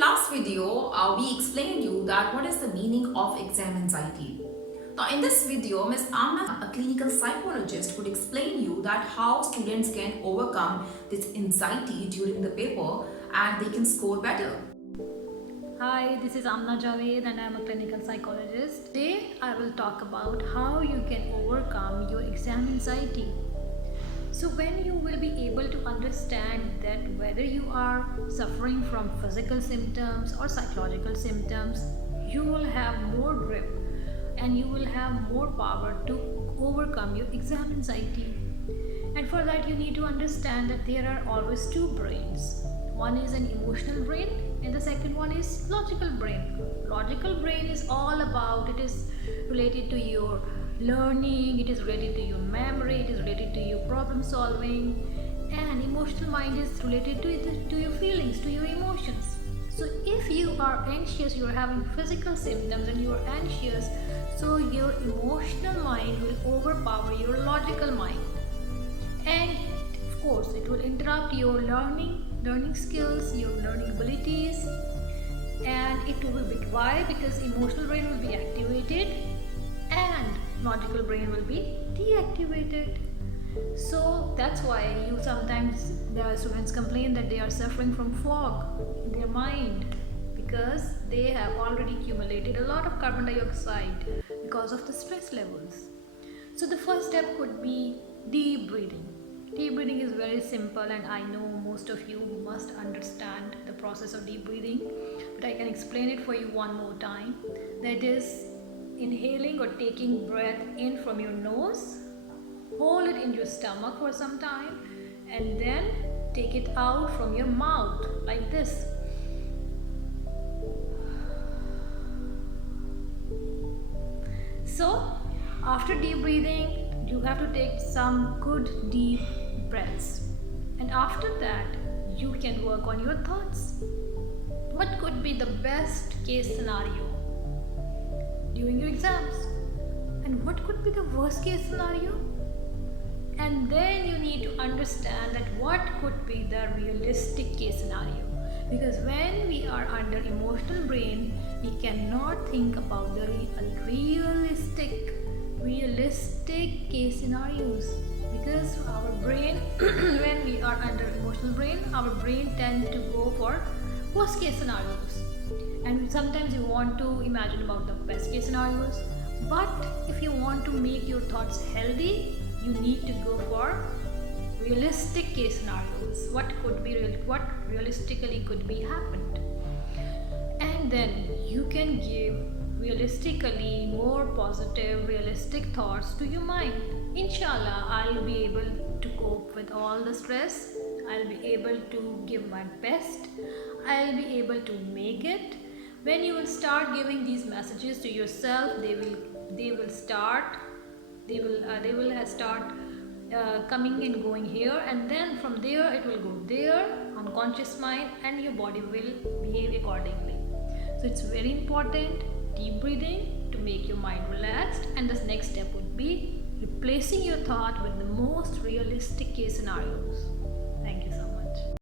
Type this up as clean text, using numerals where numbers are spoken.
last video, we explained you that what is the meaning of exam anxiety. Now, in this video, Ms. Amna, a clinical psychologist, would explain you that how students can overcome this anxiety during the paper and they can score better. Hi, this is Amna Javed and I am a clinical psychologist. Today I will talk about how you can overcome your exam anxiety. So when you will be able to understand that whether you are suffering from physical symptoms or psychological symptoms, you will have more grip and you will have more power to overcome your exam anxiety. And for that you need to understand that there are always two brains. One is an emotional brain and the second one is logical brain. Logical brain is all about, it is related to your learning, it is related to your memory, it is related to your problem solving, and emotional mind is related to your feelings, to your emotions. So if you are anxious, you are having physical symptoms and you are anxious, so your emotional mind will overpower your logical mind, and of course it will interrupt your learning skills, your learning abilities, and it will be why, because emotional brain will be activated and logical brain will be deactivated. So that's why you sometimes the students complain that they are suffering from fog in their mind, because they have already accumulated a lot of carbon dioxide because of the stress levels. So the first step could be deep breathing. Deep breathing is very simple and I know most of you must understand the process of deep breathing, but I can explain it for you one more time. That is inhaling or taking breath in from your nose, hold it in your stomach for some time, and then take it out from your mouth like this. So after deep breathing, you have to take some good deep breaths, and after that you can work on your thoughts. What could be the best case scenario during your exams, and what could be the worst case scenario? And then you need to understand that what could be the realistic case scenario, because when we are under emotional brain, we cannot think about the realistic case scenarios, because our brain when we are under emotional brain, our brain tends to go for worst case scenarios, and sometimes you want to imagine about the best case scenarios. But if you want to make your thoughts healthy, you need to go for realistic case scenarios. What realistically could be happened, and then you can give realistically more positive realistic thoughts to your mind. Inshallah, I'll be able to cope with all the stress, I'll be able to give my best, I'll be able to make it. When you will start giving these messages to yourself, they will start coming and going here, and then from there it will go there, unconscious mind, and your body will behave accordingly. So it's very important, deep breathing to make your mind relaxed, and the next step would be replacing your thought with the most realistic case scenarios.